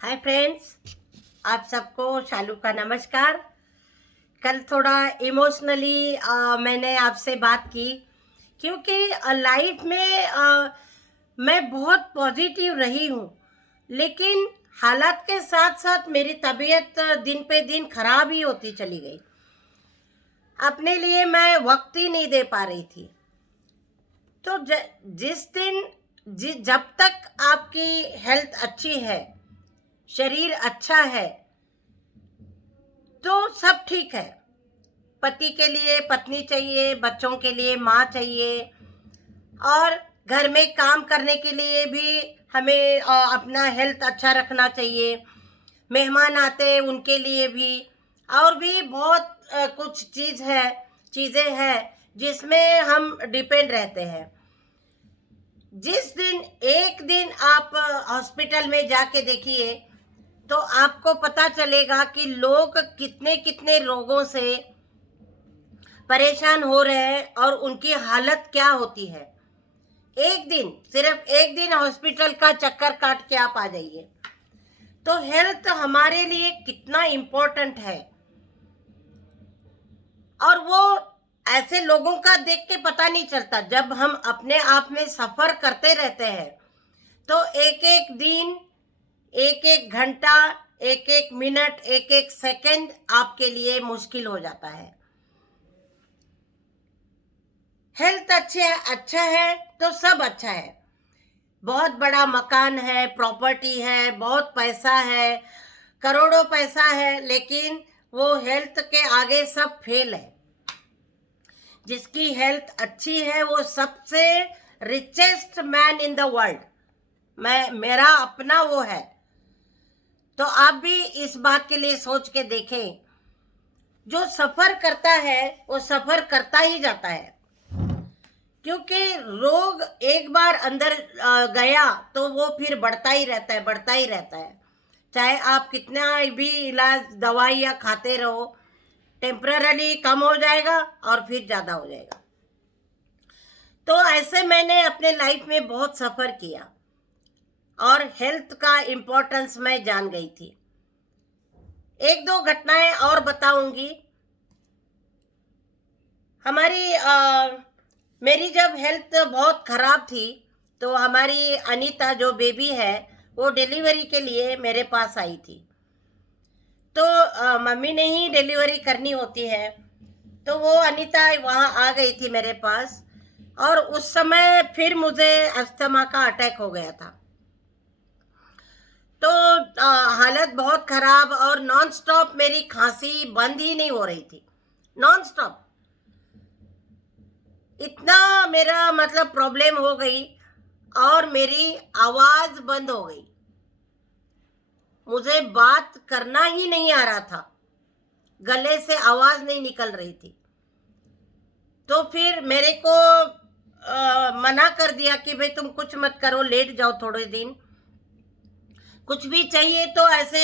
Hi friends, आप सबको शालू का नमस्कार। कल थोड़ा इमोशनली मैंने आपसे बात की क्योंकि लाइफ में मैं बहुत पॉजिटिव रही हूँ, लेकिन हालात के साथ साथ मेरी तबीयत दिन पे दिन खराब ही होती चली गई। अपने लिए मैं वक्त ही नहीं दे पा रही थी। तो जिस दिन जब तक आपकी हेल्थ अच्छी है, शरीर अच्छा है, तो सब ठीक है। पति के लिए पत्नी चाहिए, बच्चों के लिए माँ चाहिए, और घर में काम करने के लिए भी हमें अपना हेल्थ अच्छा रखना चाहिए। मेहमान आते हैं उनके लिए भी, और भी बहुत कुछ चीज़ें हैं जिसमें हम डिपेंड रहते हैं। जिस दिन एक दिन आप हॉस्पिटल में जाके देखिए तो आपको पता चलेगा कि लोग कितने कितने रोगों से परेशान हो रहे हैं और उनकी हालत क्या होती है। एक दिन, सिर्फ एक दिन हॉस्पिटल का चक्कर काट के आप आ जाइए, तो हेल्थ हमारे लिए कितना इम्पोर्टेंट है। और वो ऐसे लोगों का देख के पता नहीं चलता। जब हम अपने आप में सफर करते रहते हैं तो एक एक दिन, एक एक घंटा, एक एक मिनट, एक एक सेकंड आपके लिए मुश्किल हो जाता है। हेल्थ अच्छा है तो सब अच्छा है। बहुत बड़ा मकान है, प्रॉपर्टी है, बहुत पैसा है, करोड़ों पैसा है, लेकिन वो हेल्थ के आगे सब फेल है। जिसकी हेल्थ अच्छी है वो सबसे richest man in the world, मेरा अपना वो है। तो आप भी इस बात के लिए सोच के देखें। जो सफर करता है वो सफर करता ही जाता है, क्योंकि रोग एक बार अंदर गया तो वो फिर बढ़ता ही रहता है, बढ़ता ही रहता है। चाहे आप कितना भी इलाज दवाइयाँ खाते रहो, टेम्पररी कम हो जाएगा और फिर ज़्यादा हो जाएगा। तो ऐसे मैंने अपने लाइफ में बहुत सफ़र किया और हेल्थ का इम्पोर्टेंस मैं जान गई थी। एक दो घटनाएं और बताऊंगी। मेरी जब हेल्थ बहुत ख़राब थी तो हमारी अनीता जो बेबी है वो डिलीवरी के लिए मेरे पास आई थी। तो मम्मी ने ही डिलीवरी करनी होती है, तो वो अनीता वहाँ आ गई थी मेरे पास। और उस समय फिर मुझे अस्थमा का अटैक हो गया था। तो हालत बहुत ख़राब, और नॉन स्टॉप मेरी खांसी बंद ही नहीं हो रही थी, नॉन स्टॉप। इतना मेरा मतलब प्रॉब्लम हो गई, और मेरी आवाज़ बंद हो गई। मुझे बात करना ही नहीं आ रहा था, गले से आवाज़ नहीं निकल रही थी। तो फिर मेरे को मना कर दिया कि भाई तुम कुछ मत करो, लेट जाओ थोड़े दिन। कुछ भी चाहिए तो ऐसे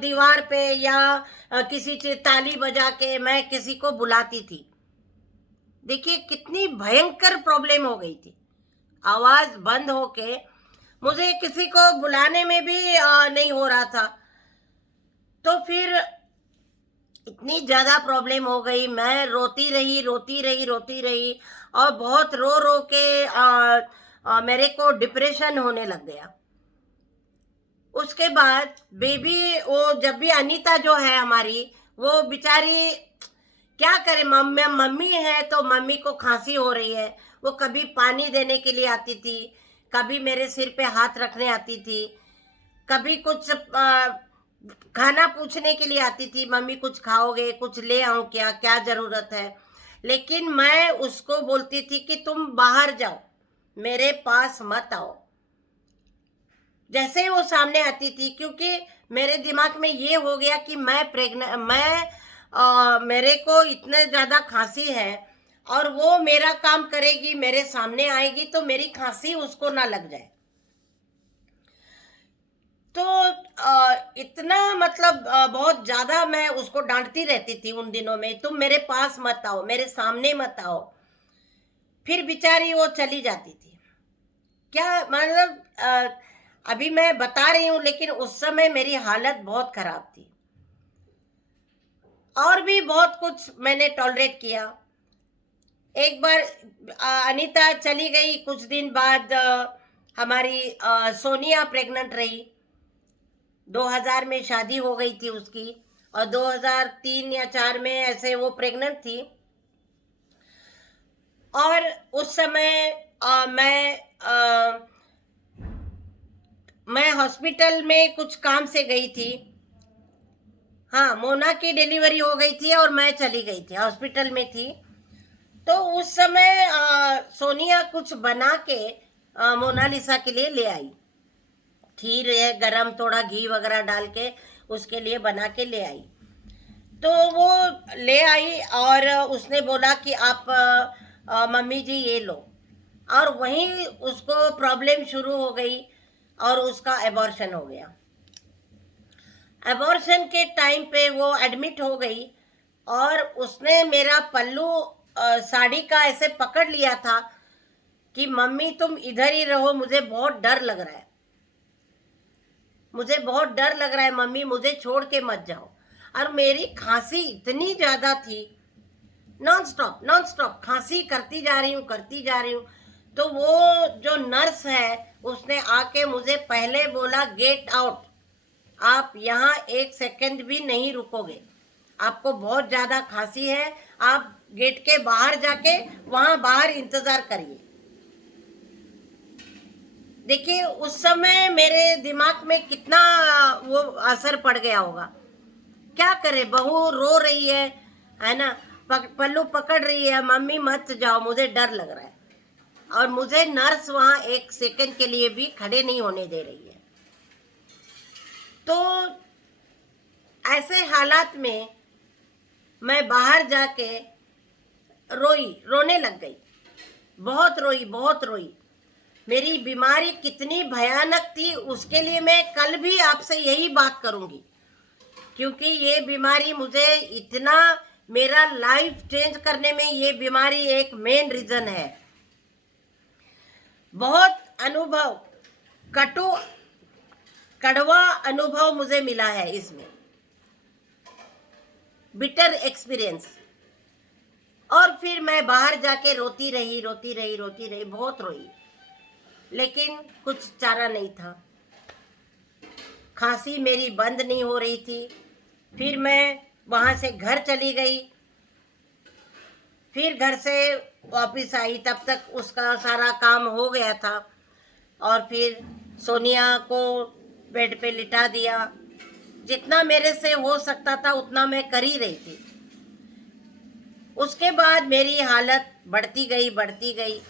दीवार पे या किसी चीज ताली बजा के मैं किसी को बुलाती थी। देखिए कितनी भयंकर प्रॉब्लम हो गई थी। आवाज बंद होके मुझे किसी को बुलाने में भी नहीं हो रहा था। तो फिर इतनी ज़्यादा प्रॉब्लम हो गई, मैं रोती रही, रोती रही, रोती रही, और बहुत रो रो के मेरे को डिप्रेशन होने लग गया। उसके बाद बेबी, वो जब भी अनीता जो है हमारी, वो बेचारी क्या करे, मम्मी है तो मम्मी को खांसी हो रही है, वो कभी पानी देने के लिए आती थी, कभी मेरे सिर पे हाथ रखने आती थी, कभी कुछ खाना पूछने के लिए आती थी, मम्मी कुछ खाओगे, कुछ ले आऊं क्या, क्या ज़रूरत है। लेकिन मैं उसको बोलती थी कि तुम बाहर जाओ, मेरे पास मत आओ। जैसे ही वो सामने आती थी, क्योंकि मेरे दिमाग में ये हो गया कि मेरे को इतने ज़्यादा खांसी है, और वो मेरा काम करेगी, मेरे सामने आएगी, तो मेरी खांसी उसको ना लग जाए। तो इतना मतलब बहुत ज़्यादा मैं उसको डांटती रहती थी उन दिनों में, तुम मेरे पास मत आओ, मेरे सामने मत आओ। फिर बेचारी वो चली जाती थी। क्या मतलब अभी मैं बता रही हूँ, लेकिन उस समय मेरी हालत बहुत खराब थी। और भी बहुत कुछ मैंने टॉलरेट किया। एक बार अनीता चली गई, कुछ दिन बाद हमारी सोनिया प्रेग्नेंट रही। 2000 में शादी हो गई थी उसकी, और 2003 या 4 में ऐसे वो प्रेग्नेंट थी। और उस समय मैं हॉस्पिटल में कुछ काम से गई थी। हाँ, मोना की डिलीवरी हो गई थी और मैं चली गई थी, हॉस्पिटल में थी। तो उस समय सोनिया कुछ बना के मोनालिसा के लिए ले आई। खीर है गरम, थोड़ा घी वगैरह डाल के उसके लिए बना के ले आई। तो वो ले आई और उसने बोला कि आप मम्मी जी ये लो। और वहीं उसको प्रॉब्लम शुरू हो गई और उसका एबॉर्शन हो गया। एबॉर्शन के टाइम पे वो एडमिट हो गई और उसने मेरा पल्लू साड़ी का ऐसे पकड़ लिया था कि मम्मी तुम इधर ही रहो, मुझे बहुत डर लग रहा है, मुझे बहुत डर लग रहा है मम्मी, मुझे छोड़ के मत जाओ। और मेरी खांसी इतनी ज़्यादा थी, नॉन स्टॉप खांसी करती जा रही हूँ। तो वो जो नर्स है उसने आके मुझे पहले बोला, गेट आउट, आप यहाँ 1 सेकंड भी नहीं रुकोगे, आपको बहुत ज़्यादा खांसी है, आप गेट के बाहर जाके वहाँ बाहर इंतज़ार करिए। देखिए उस समय मेरे दिमाग में कितना वो असर पड़ गया होगा। क्या करे, बहू रो रही है ना, पल्लू पकड़ रही है, मम्मी मत जाओ, मुझे डर लग रहा है। और मुझे नर्स वहाँ 1 सेकंड के लिए भी खड़े नहीं होने दे रही है। तो ऐसे हालात में मैं बाहर जाके रोने लग गई, बहुत रोई। मेरी बीमारी कितनी भयानक थी उसके लिए मैं कल भी आपसे यही बात करूंगी, क्योंकि ये बीमारी मुझे इतना, मेरा लाइफ चेंज करने में ये बीमारी एक मेन रीजन है। बहुत अनुभव, कड़वा अनुभव मुझे मिला है इसमें, बिटर एक्सपीरियंस। और फिर मैं बाहर जाके रोती रही, बहुत रोई, लेकिन कुछ चारा नहीं था। खांसी मेरी बंद नहीं हो रही थी। फिर मैं वहाँ से घर चली गई, फिर घर से वापस आई, तब तक उसका सारा काम हो गया था। और फिर सोनिया को बेड पे लिटा दिया। जितना मेरे से हो सकता था उतना मैं कर ही रही थी। उसके बाद मेरी हालत बढ़ती गई।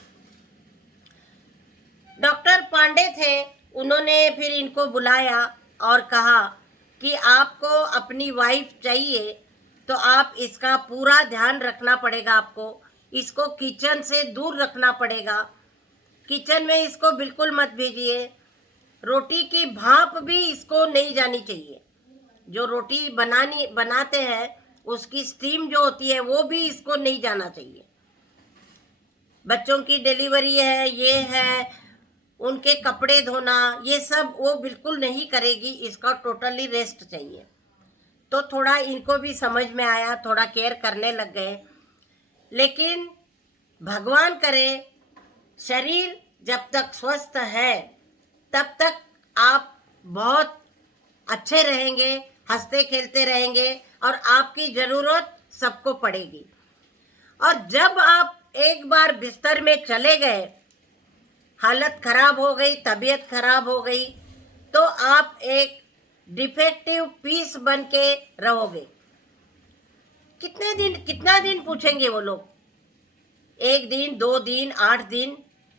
डॉक्टर पांडे थे, उन्होंने फिर इनको बुलाया और कहा कि आपको अपनी वाइफ चाहिए तो आप इसका पूरा ध्यान रखना पड़ेगा, आपको इसको किचन से दूर रखना पड़ेगा, किचन में इसको बिल्कुल मत भेजिए, रोटी की भाप भी इसको नहीं जानी चाहिए, जो रोटी बनाते हैं उसकी स्टीम जो होती है वो भी इसको नहीं जाना चाहिए। बच्चों की डिलीवरी है, ये है, उनके कपड़े धोना, ये सब वो बिल्कुल नहीं करेगी, इसका टोटली रेस्ट चाहिए। तो थोड़ा इनको भी समझ में आया, थोड़ा केयर करने लग गए। लेकिन भगवान करे शरीर जब तक स्वस्थ है तब तक आप बहुत अच्छे रहेंगे, हंसते खेलते रहेंगे और आपकी ज़रूरत सबको पड़ेगी। और जब आप एक बार बिस्तर में चले गए, हालत खराब हो गई, तबीयत खराब हो गई, तो आप एक डिफेक्टिव पीस बन के रहोगे। कितना दिन पूछेंगे वो लोग? 1 दिन, 2 दिन, 8 दिन,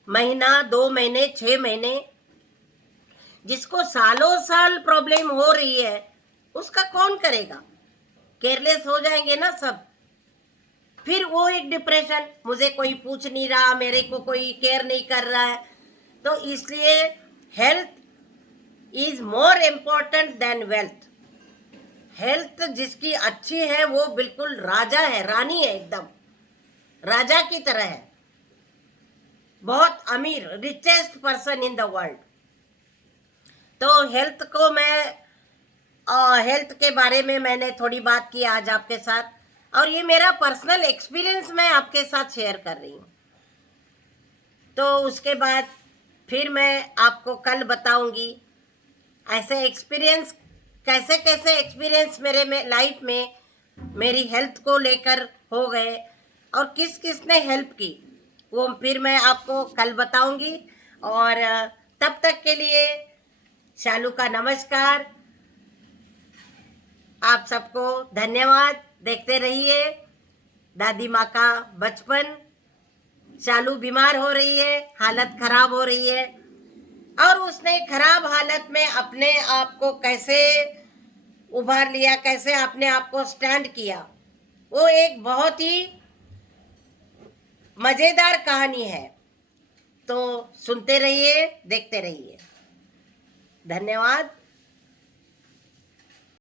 महीना, 2 महीने, 6 महीने। जिसको सालों साल प्रॉब्लम हो रही है उसका कौन करेगा? केयरलेस हो जाएंगे ना सब। फिर वो एक डिप्रेशन, मुझे कोई पूछ नहीं रहा, मेरे को कोई केयर नहीं कर रहा है। तो इसलिए health is more important then wealth. Health जिसकी अच्छी है वो बिल्कुल राजा है, रानी है, एकदम राजा की तरह है, बहुत अमीर, richest person in the world. तो हेल्थ के बारे में मैंने थोड़ी बात की आज आपके साथ, और ये मेरा पर्सनल एक्सपीरियंस मैं आपके साथ शेयर कर रही हूँ। तो उसके बाद फिर मैं आपको कल बताऊंगी ऐसे एक्सपीरियंस, कैसे कैसे एक्सपीरियंस मेरे में लाइफ में मेरी हेल्थ को लेकर हो गए और किस किस ने हेल्प की, वो फिर मैं आपको कल बताऊंगी। और तब तक के लिए शालू का नमस्कार, आप सबको धन्यवाद। देखते रहिए दादी माँ का बचपन। शालू बीमार हो रही है, हालत खराब हो रही है, और उसने खराब हालत में अपने आप को कैसे उभार लिया, कैसे अपने आप को स्टैंड किया, वो एक बहुत ही मजेदार कहानी है। तो सुनते रहिए, देखते रहिए। धन्यवाद।